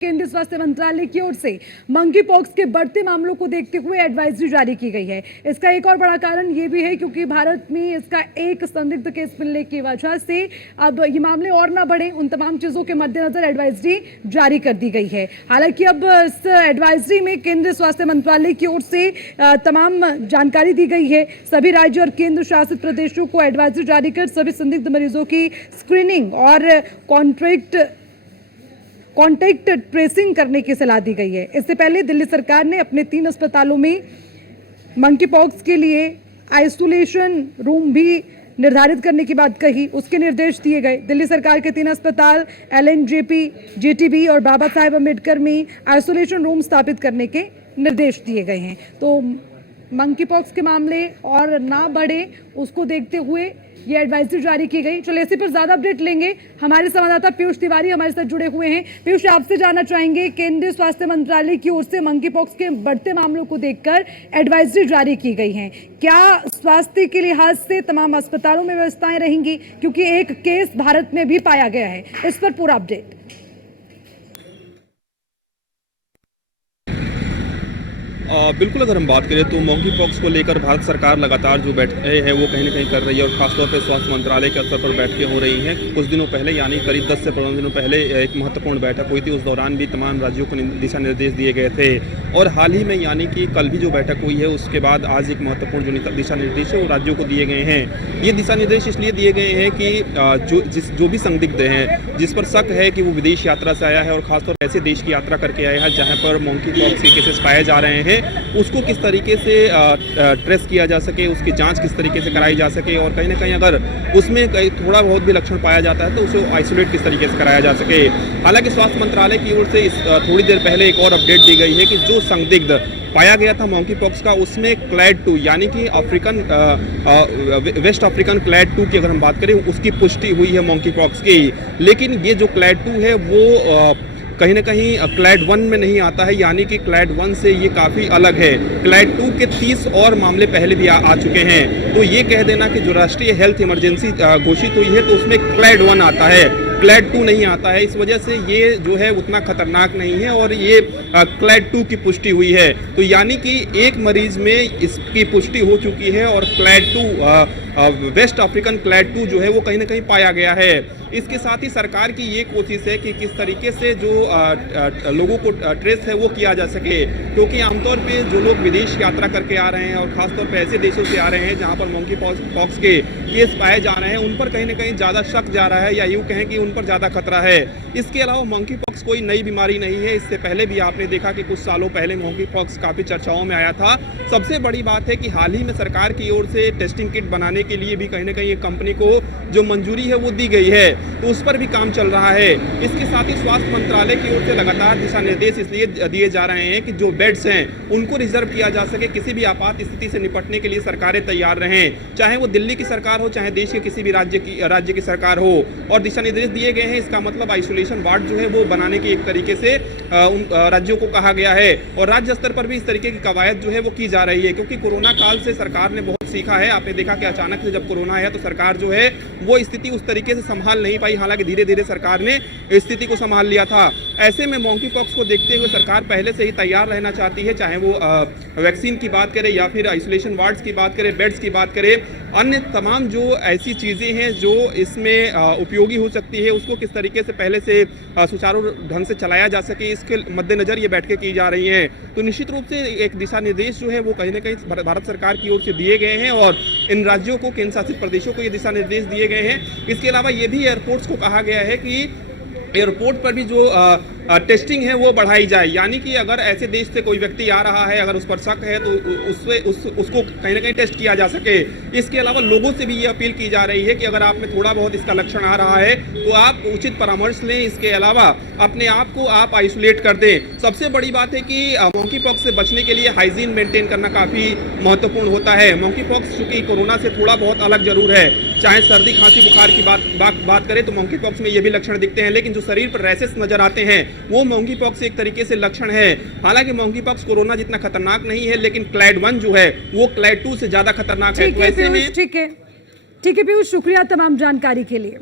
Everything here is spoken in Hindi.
केंद्रीय स्वास्थ्य मंत्रालय की ओर से मंकी पॉक्स के बढ़ते मामलों को देखते हुए एडवाइजरी जारी की गई है। इसका एक और बड़ा कारण ये भी है क्योंकि भारत में इसका एक संदिग्ध केस मिलने की वजह से अब ये मामले और ना बढ़े, उन तमाम चीजों के मद्देनजर एडवाइजरी जारी कर दी गई है। हालांकि अब इस एडवाइजरी में केंद्रीय स्वास्थ्य मंत्रालय की ओर से तमाम जानकारी दी गई है। सभी राज्य और केंद्र शासित प्रदेशों को एडवाइजरी जारी कर सभी संदिग्ध मरीजों की स्क्रीनिंग और कॉन्टैक्ट ट्रेसिंग करने की सलाह दी गई है। इससे पहले दिल्ली सरकार ने अपने 3 अस्पतालों में मंकी पॉक्स के लिए आइसोलेशन रूम भी निर्धारित करने की बात कही, उसके निर्देश दिए गए। दिल्ली सरकार के 3 अस्पताल LNJP, JTB और बाबा साहेब अम्बेडकर में आइसोलेशन रूम स्थापित करने के निर्देश दिए गए हैं। तो मंकी पॉक्स के मामले और ना बढ़े, उसको देखते हुए ये एडवाइजरी जारी की गई। चलिए इसी पर ज्यादा अपडेट लेंगे। हमारे संवाददाता पीयूष तिवारी हमारे साथ जुड़े हुए हैं। पीयूष, आपसे जानना चाहेंगे, केंद्रीय स्वास्थ्य मंत्रालय की ओर से मंकी पॉक्स के बढ़ते मामलों को देखकर एडवाइजरी जारी की गई है। क्या स्वास्थ्य के लिहाज से तमाम अस्पतालों में व्यवस्थाएं रहेंगी, क्योंकि एक केस भारत में भी पाया गया है? इस पर पूरा अपडेट। बिल्कुल, अगर हम बात करें तो मंकी पॉक्स को लेकर भारत सरकार लगातार जो बैठकें है वो कहीं ना कहीं कर रही है और खासतौर पर स्वास्थ्य मंत्रालय के स्तर पर बैठकें हो रही हैं। कुछ दिनों पहले यानी करीब 10 से 15 दिनों पहले एक महत्वपूर्ण बैठक हुई थी। उस दौरान भी तमाम राज्यों को दिशा निर्देश दिए गए थे और हाल ही में यानी कि कल भी जो बैठक हुई है उसके बाद आज एक महत्वपूर्ण जो दिशा निर्देश है वो राज्यों को दिए गए हैं। ये दिशा निर्देश इसलिए दिए गए हैं कि जो भी संदिग्ध हैं, जिस पर शक है कि वो विदेश यात्रा से आया है और खासतौर पर ऐसे देश की यात्रा करके आया है जहाँ पर मंकी पॉक्स के केसेस पाए जा रहे हैं, उसको किस तरीके से ट्रेस किया जा सके, उसकी जांच किस तरीके से कराई जा सके और कहीं ना कहीं अगर उसमें थोड़ा बहुत भी लक्षण पाया जाता है तो उसे आइसोलेट किस तरीके से कराया जा सके। हालांकि स्वास्थ्य मंत्रालय की ओर से थोड़ी देर पहले एक और अपडेट दी गई है कि जो संदिग्ध पाया गया था मंकी पॉक्स का, उसमें क्लैड 2 यानी कि वेस्ट अफ्रीकन क्लैड 2 की अगर हम बात करें उसकी पुष्टि हुई है मंकी पॉक्स की। लेकिन ये जो क्लैड 2 है वो कहीं ना कहीं क्लैड 1 में नहीं आता है, यानी कि क्लैड 1 से ये काफ़ी अलग है। क्लैड 2 के 30 और मामले पहले भी आ चुके हैं। तो ये कह देना कि जो राष्ट्रीय हेल्थ इमरजेंसी घोषित हुई है तो उसमें क्लैड 1 आता है, क्लैड 2 नहीं आता है। इस वजह से ये जो है उतना खतरनाक नहीं है और ये क्लैड 2 की पुष्टि हुई है। तो यानी कि एक मरीज में इसकी पुष्टि हो चुकी है और क्लैड 2 वेस्ट अफ्रीकन क्लैड 2 जो है वो कहीं ना कहीं पाया गया है। इसके साथ ही सरकार की ये कोशिश है कि किस तरीके से जो लोगों को ट्रेस है वो किया जा सके, क्योंकि आमतौर पे जो लोग विदेश यात्रा करके आ रहे हैं और खासतौर पे ऐसे देशों से आ रहे हैं जहां पर मंकी पॉक्स के केस पाए जा रहे हैं, उन पर कहीं ना कहीं ज़्यादा शक जा रहा है या यूँ कहें कि उन पर ज़्यादा खतरा है। इसके अलावा मंकी पॉक्स कोई नई बीमारी नहीं है। इससे पहले भी आपने देखा कि कुछ सालों पहले मंकी पॉक्स काफ़ी चर्चाओं में आया था। सबसे बड़ी बात है कि हाल ही में सरकार की ओर से टेस्टिंग किट बनाने के लिए भी कहीं ना कहीं एक कंपनी को जो मंजूरी है वो दी गई है, तो उस पर भी काम चल रहा है। इसके साथ ही स्वास्थ्य मंत्रालय की ओर से लगातार दिशा निर्देश इसलिए दिए जा रहे हैं कि जो बेड्स हैं उनको रिजर्व किया जा सके। किसी भी आपात स्थिति से निपटने के लिए सरकारें तैयार रहें, चाहे वो दिल्ली की सरकार हो चाहे देश के किसी भी राज्य की सरकार हो। और दिशा निर्देश दिए गए हैं, इसका मतलब आइसोलेशन वार्ड जो है वो बनाने की एक तरीके से उन राज्यों को कहा गया है और राज्य स्तर पर भी इस तरीके की कवायद जो है वो की जा रही है, क्योंकि कोरोना काल से सरकार ने बहुत सीखा है। आपने देखा कि अचानक से जब कोरोना आया तो सरकार जो है वो स्थिति उस तरीके से संभाल नहीं पाई, हालांकि धीरे धीरे सरकार ने स्थिति को संभाल लिया था। ऐसे में मंकी पॉक्स को देखते हुए सरकार पहले से ही तैयार रहना चाहती है, चाहे वो वैक्सीन की बात करें या फिर आइसोलेशन वार्ड्स की बात करें, बेड्स की बात करें, अन्य तमाम जो ऐसी चीज़ें हैं जो इसमें उपयोगी हो सकती है उसको किस तरीके से पहले से सुचारू ढंग से चलाया जा सके, इसके मद्देनजर ये बैठकें की जा रही हैं। तो निश्चित रूप से एक दिशा निर्देश जो है वो कहीं ना कहीं भारत सरकार की ओर से दिए गए हैं और इन राज्यों को, केंद्र शासित प्रदेशों को ये दिशा निर्देश दिए गए हैं। इसके अलावा ये भी एयरपोर्ट्स को कहा गया है कि एयरपोर्ट पर भी जो टेस्टिंग है वो बढ़ाई जाए, यानी कि अगर ऐसे देश से कोई व्यक्ति आ रहा है, अगर उस पर शक है तो उसको कहीं ना कहीं टेस्ट किया जा सके। इसके अलावा लोगों से भी ये अपील की जा रही है कि अगर आप में थोड़ा बहुत इसका लक्षण आ रहा है तो आप उचित परामर्श लें। इसके अलावा अपने आप को आप आइसोलेट कर दें। सबसे बड़ी बात है कि मंकी पॉक्स से बचने के लिए हाइजीन मेंटेन करना काफ़ी महत्वपूर्ण होता है। मंकी पॉक्स चूंकि कोरोना से थोड़ा बहुत अलग जरूर है, चाहे सर्दी खांसी बुखार की बात करें तो मंकी पॉक्स में ये भी लक्षण दिखते हैं, लेकिन जो शरीर पर रैशेस नजर आते हैं वो मंकी पॉक्स एक तरीके से लक्षण है। हालांकि मंकी पॉक्स कोरोना जितना खतरनाक नहीं है, लेकिन क्लैड 1 जो है वो क्लैड 2 से ज्यादा खतरनाक है। तो ऐसे में ठीक है पीयूष, शुक्रिया तमाम जानकारी के लिए।